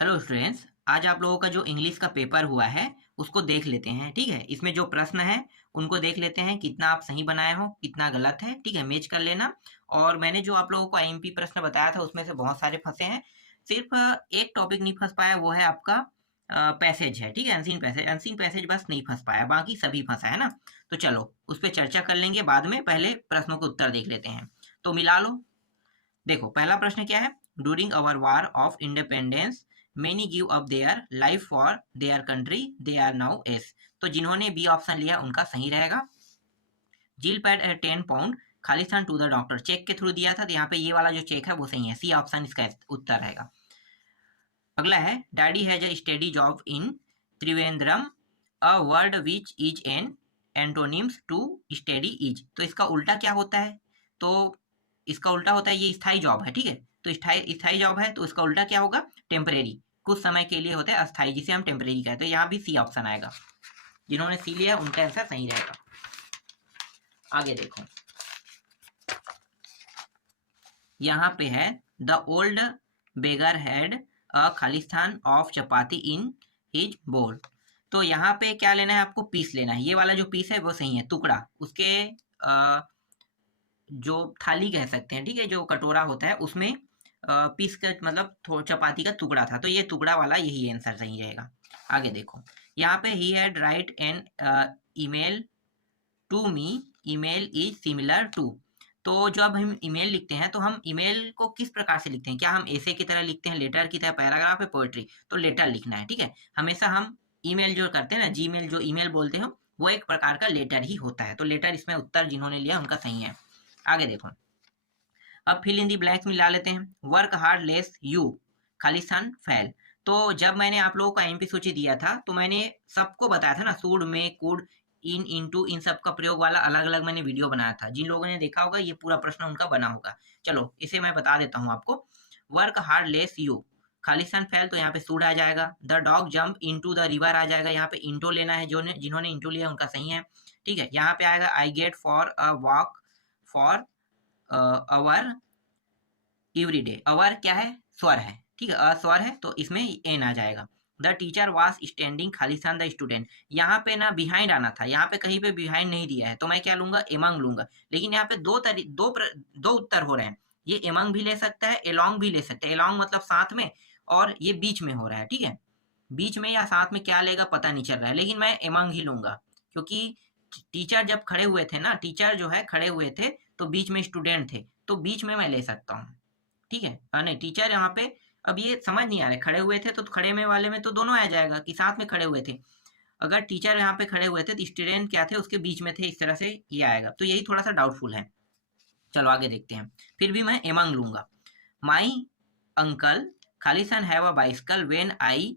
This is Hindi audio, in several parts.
हेलो स्टूडेंट्स, आज आप लोगों का जो इंग्लिश का पेपर हुआ है उसको देख लेते हैं। ठीक है, इसमें जो प्रश्न है उनको देख लेते हैं, कितना आप सही बनाए हो कितना गलत है। ठीक है, मैच कर लेना। और मैंने जो आप लोगों को आईएमपी प्रश्न बताया था उसमें से बहुत सारे फंसे हैं। सिर्फ एक टॉपिक नहीं फंस पाया, वो है आपका पैसेज है। ठीक है, अनसीन पैसेज, अनसीन पैसेज बस नहीं फंस पाया, बाकी सभी फंसा है ना। तो चलो उस पर चर्चा कर लेंगे बाद में, पहले प्रश्नों के उत्तर देख लेते हैं। तो मिला लो। देखो पहला प्रश्न क्या है। During our war of independence many give up their life for their country, they are now as. तो जिन्होंने बी ऑप्शन लिया उनका सही रहेगा। जील पैड 10 पाउंड खालिस्तान टू द डॉक्टर, चेक के थ्रू दिया था, तो यहाँ पे ये वाला जो चेक है वो सही है, सी ऑप्शन इसका उत्तर रहेगा। अगला है daddy has a steady job in Trivandrum, a word which is an antonyms to steady is. तो इसका उल्टा क्या होता है? तो इसका उल्टा होता है, ये स्थाई जॉब है। ठीक है, तो स्थाई स्थाई जॉब है तो इसका उल्टा क्या होगा? टेम्परेरी, कुछ समय के लिए होता है अस्थाई, जिसे हम टेम्परेरी कहते हैं। यहाँ भी सी ऑप्शन आएगा, जिन्होंने सी लिया उनका आंसर सही रहेगा। आगे देखो, यहाँ पे है the old beggar had a Khalistan of chapati in his बोल। तो यहाँ पे क्या लेना है आपको? पीस लेना है। ये वाला जो पीस है वो सही है, टुकड़ा उसके जो थाली कह सकते हैं। ठीक है, जो कटोरा होता है उसमें पीस का मतलब चपाती का टुकड़ा था, तो ये टुकड़ा वाला यही आंसर सही रहेगा। आगे देखो, यहाँ पे ही had write an email to me, email is similar to. तो जब हम ईमेल लिखते हैं तो हम ईमेल को किस प्रकार से लिखते हैं? क्या हम ऐसे की तरह लिखते हैं, लेटर की तरह, पैराग्राफ है, पोएट्री? तो लेटर लिखना है। ठीक है, हमेशा हम ईमेल जो करते हैं ना, जीमेल जो ईमेल बोलते हैं, वो एक प्रकार का लेटर ही होता है। तो लेटर इसमें उत्तर जिन्होंने लिया उनका सही है। आगे देखो, अब फिल इन दी ब्लैंक्स मिला लेते हैं। वर्क हार्ड लेस यू खालिस्तान फेल। तो जब मैंने आप लोगों को एमपी सूची दिया था तो मैंने सबको बताया था ना, सूड में, कुड, इन, इनटू, इन सब का प्रयोग वाला अलग अलग मैंने वीडियो बनाया था। जिन लोगों ने देखा होगा ये पूरा प्रश्न उनका बना होगा। चलो इसे मैं बता देता हूँ आपको। वर्क हार्ड लेस यू खालिस्तान फेल, तो यहाँ पे सूड आ जाएगा। The dog jump into the river आ जाएगा, यहाँ पे इंटो लेना है, जो जिन्होंने इंटो लिया उनका सही है। ठीक है, यहाँ पे आएगा I get for a walk for hour everyday. Hour क्या है? स्वर है। ठीक है, अस्वर है तो इसमें एन आ जाएगा। The teacher was standing Khalistan the student, यहाँ पे ना बिहाइंड आना था, यहाँ पे कहीं पे बिहाइंड नहीं दिया है, तो मैं क्या लूंगा? एमंग लूंगा। लेकिन यहाँ पे दो उत्तर हो रहे हैं। ये एमंग भी ले सकता है, एलोंग भी ले सकता है। एलोंग मतलब साथ में, और ये बीच में हो रहा है। ठीक है, बीच में या साथ में क्या लेगा पता नहीं चल रहा है, लेकिन मैं एमंग ही लूंगा, क्योंकि टीचर जब खड़े हुए थे ना, टीचर जो है खड़े हुए थे तो बीच में स्टूडेंट थे, तो बीच में मैं ले सकता हूँ। ठीक है, नहीं टीचर यहाँ पे, अब ये समझ नहीं आ रहा है, खड़े हुए थे तो खड़े में वाले में तो दोनों आ जाएगा कि साथ में खड़े हुए थे। अगर टीचर यहाँ पे खड़े हुए थे तो स्टूडेंट क्या थे? उसके बीच में थे, इस तरह से ये आएगा, तो यही थोड़ा सा डाउटफुल है। चलो आगे देखते हैं। फिर भी मैं एमंग लूंगा। माई अंकल खालिसन have a bicycle when I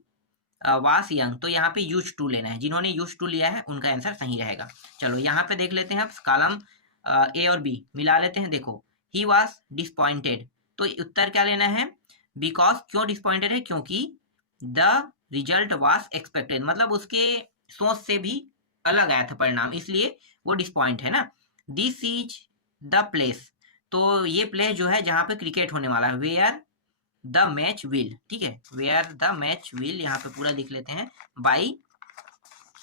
was young, तो यहाँ पे यूज टू लेना है, जिन्होंने यूज टू लिया है उनका आंसर सही रहेगा। चलो यहाँ पे देख लेते हैं, अब कॉलम ए और बी मिला लेते हैं। देखो, ही वॉज डिसपॉइंटेड, तो उत्तर क्या लेना है? बिकॉज, क्यों डिसपॉइंटेड है? क्योंकि द रिजल्ट वॉज एक्सपेक्टेड, मतलब उसके सोच से भी अलग आया था परिणाम, इसलिए वो डिसपॉइंट है ना। दिस इज द प्लेस, तो ये प्लेस जो है जहाँ पे क्रिकेट होने वाला है, वेयर द मैच विल। ठीक है, वेयर द मैच विल यहाँ पे पूरा लिख लेते हैं। बाई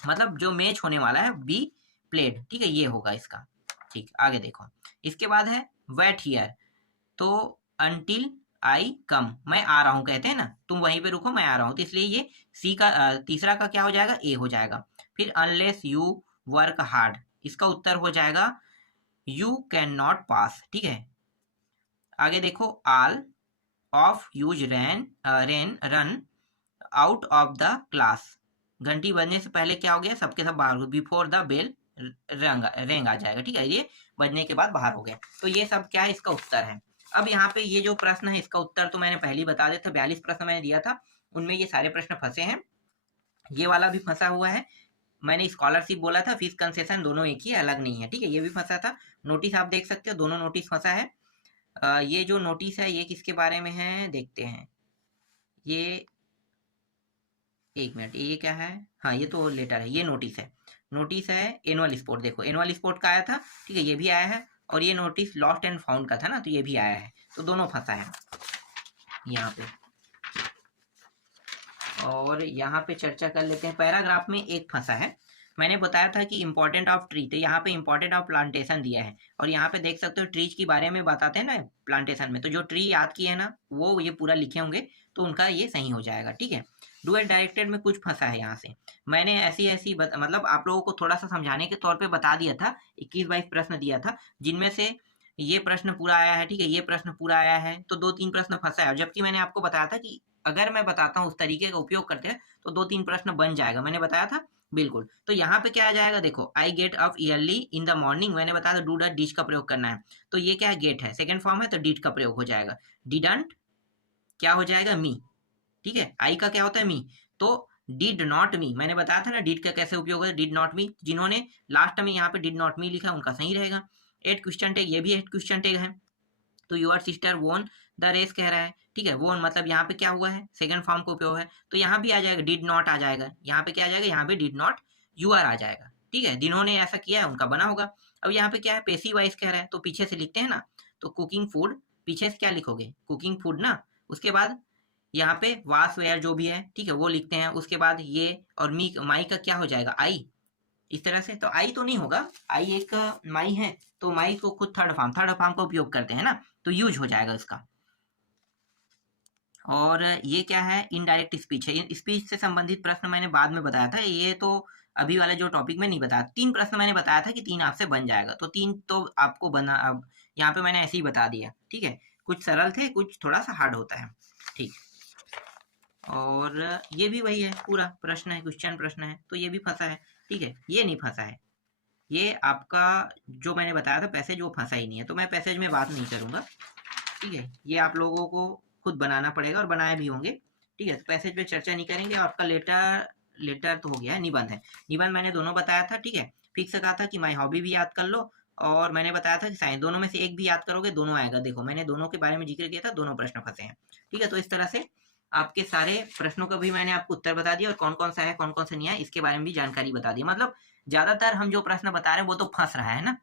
मतलब जो मैच होने वाला है, बी प्लेड। ठीक है, ये होगा इसका। ठीक, आगे देखो, इसके बाद है वेट हियर, तो अंटिल आई कम, मैं आ रहा हूँ कहते हैं ना, तुम वहीं पे रुको मैं आ रहा हूँ, तो इसलिए ये सी का तीसरा का क्या हो जाएगा? ए हो जाएगा। फिर अनलेस यू वर्क हार्ड, इसका उत्तर हो जाएगा यू कैन नॉट पास। ठीक है, आगे देखो, all of use rain run out of the class, घंटी बजने से पहले क्या हो गया? सबके सब बाहर हो, बिफोर द बेल रेंग आ जाएगा। ठीक है, ये बजने के बाद बाहर हो गया, तो ये सब क्या है? इसका उत्तर है। अब यहाँ पे ये जो प्रश्न है इसका उत्तर तो मैंने पहले ही बता दिया था, 42 प्रश्न मैंने दिया था, उनमें ये सारे प्रश्न फंसे हैं। ये वाला भी फंसा हुआ है। मैंने स्कॉलरशिप बोला था, फीस कंसेशन दोनों एक ही, अलग नहीं है। ठीक है, ये भी फंसा था। नोटिस आप देख सकते हो, दोनों नोटिस फंसा है। ये जो नोटिस है ये किसके बारे में है देखते हैं। ये एक मिनट, ये क्या है? हाँ, ये तो लेटर है, ये नोटिस है। नोटिस है एनुअल स्पोर्ट, देखो एनुअल स्पोर्ट का आया था। ठीक है, ये भी आया है, और ये नोटिस लॉस्ट एंड फाउंड का था ना, तो ये भी आया है, तो दोनों फंसा है यहाँ पे। और यहाँ पे चर्चा कर लेते हैं। पैराग्राफ में एक फंसा है, मैंने बताया था कि इंपॉर्टेंट ऑफ ट्री, तो यहाँ पे इंपॉर्टेंट ऑफ प्लांटेशन दिया है और यहाँ पे देख सकते हो ट्रीज के बारे में बताते हैं ना प्लांटेशन में, तो जो ट्री याद किए हैं ना वो ये पूरा लिखे होंगे, तो उनका ये सही हो जाएगा। ठीक है, डुअल डायरेक्टेड में कुछ फंसा है यहाँ से, मैंने ऐसी मतलब आप लोगों को थोड़ा सा समझाने के तौर पे बता दिया था। 21-22 प्रश्न दिया था, जिनमें से ये प्रश्न पूरा आया है। ठीक है, ये प्रश्न पूरा आया है, तो 2-3 प्रश्न फंसा है, जबकि मैंने आपको बताया था कि अगर मैं बताता हूँ उस तरीके का उपयोग करते हैं तो 2-3 प्रश्न बन जाएगा, मैंने बताया था बिल्कुल। तो यहाँ पे क्या आ जाएगा, देखो I get up yearly in the morning, मैंने बताया था डू डट डिड का प्रयोग करना है, तो ये क्या है, गेट है, सेकंड फॉर्म है, तो डिड का प्रयोग हो जाएगा। डिडंट क्या हो जाएगा, मी। ठीक है, आई का क्या होता है, मी, तो डिड नॉट मी, मैंने बताया था ना डिड का कैसे उपयोग है, डिड नॉट मी, जिन्होंने लास्ट में यहाँ पे डिड नॉट मी लिखा है उनका सही रहेगा। 8 क्वेश्चन टैग, ये भी 8 क्वेश्चन टैग है। तो your sister won the race कह रहा है। ठीक है, वोन मतलब यहाँ पे क्या हुआ है, सेकंड फॉर्म का उपयोग है, तो यहाँ भी आ जाएगा डिड नॉट आ जाएगा, यहाँ पे क्या आ जाएगा, यहाँ पे डिड नॉट यूआर आ जाएगा। ठीक है, जिन्होंने ऐसा किया है उनका बना होगा। अब यहाँ पे क्या है, पेसिव वॉइस कह रहा है, तो पीछे से लिखते हैं ना, तो कुकिंग फूड, पीछे से क्या लिखोगे, कुकिंग फूड ना, उसके बाद यहाँ पे वास वेयर जो भी है, ठीक है, वो लिखते हैं, उसके बाद ये और मी माई का क्या हो जाएगा, आई, इस तरह से। तो आई तो नहीं होगा, आई एक माई है, तो माई को खुद थर्ड फॉर्म का उपयोग करते हैं ना, तो यूज हो जाएगा इसका। और ये क्या है, इनडायरेक्ट स्पीच है, स्पीच से संबंधित प्रश्न मैंने बाद में बताया था, ये तो अभी वाले जो टॉपिक में नहीं बताया। 3 प्रश्न मैंने बताया था कि 3 आपसे बन जाएगा, तो 3 तो आपको बना, अब यहाँ पे मैंने ऐसे ही बता दिया। ठीक है, कुछ सरल थे, कुछ थोड़ा सा हार्ड होता है। ठीक, और ये भी वही है, पूरा प्रश्न है, क्वेश्चन प्रश्न है, तो ये भी फंसा है। ठीक है, ये नहीं फंसा है, ये आपका जो मैंने बताया था पैसेज, वो फंसा ही नहीं है, तो मैं पैसेज में बात नहीं करूंगा। ठीक है, ये आप लोगों को खुद बनाना पड़ेगा और बनाए भी होंगे। ठीक है, तो पैसेज पे चर्चा नहीं करेंगे। आपका लेटर तो हो गया है, निबंध है, निबंध मैंने दोनों बताया था। ठीक है, फिक्स कहा था कि माई हॉबी भी याद कर लो, और मैंने बताया था कि साइंस, दोनों में से एक भी याद करोगे दोनों आएगा। देखो मैंने दोनों के बारे में जिक्र किया था, दोनों प्रश्न फंसे हैं। ठीक है, तो इस तरह से आपके सारे प्रश्नों का भी मैंने आपको उत्तर बता दिया, और कौन कौन सा है कौन कौन सा नहीं है इसके बारे में भी जानकारी बता दी। मतलब ज्यादातर हम जो प्रश्न बता रहे हैं वो तो फंस रहा है ना,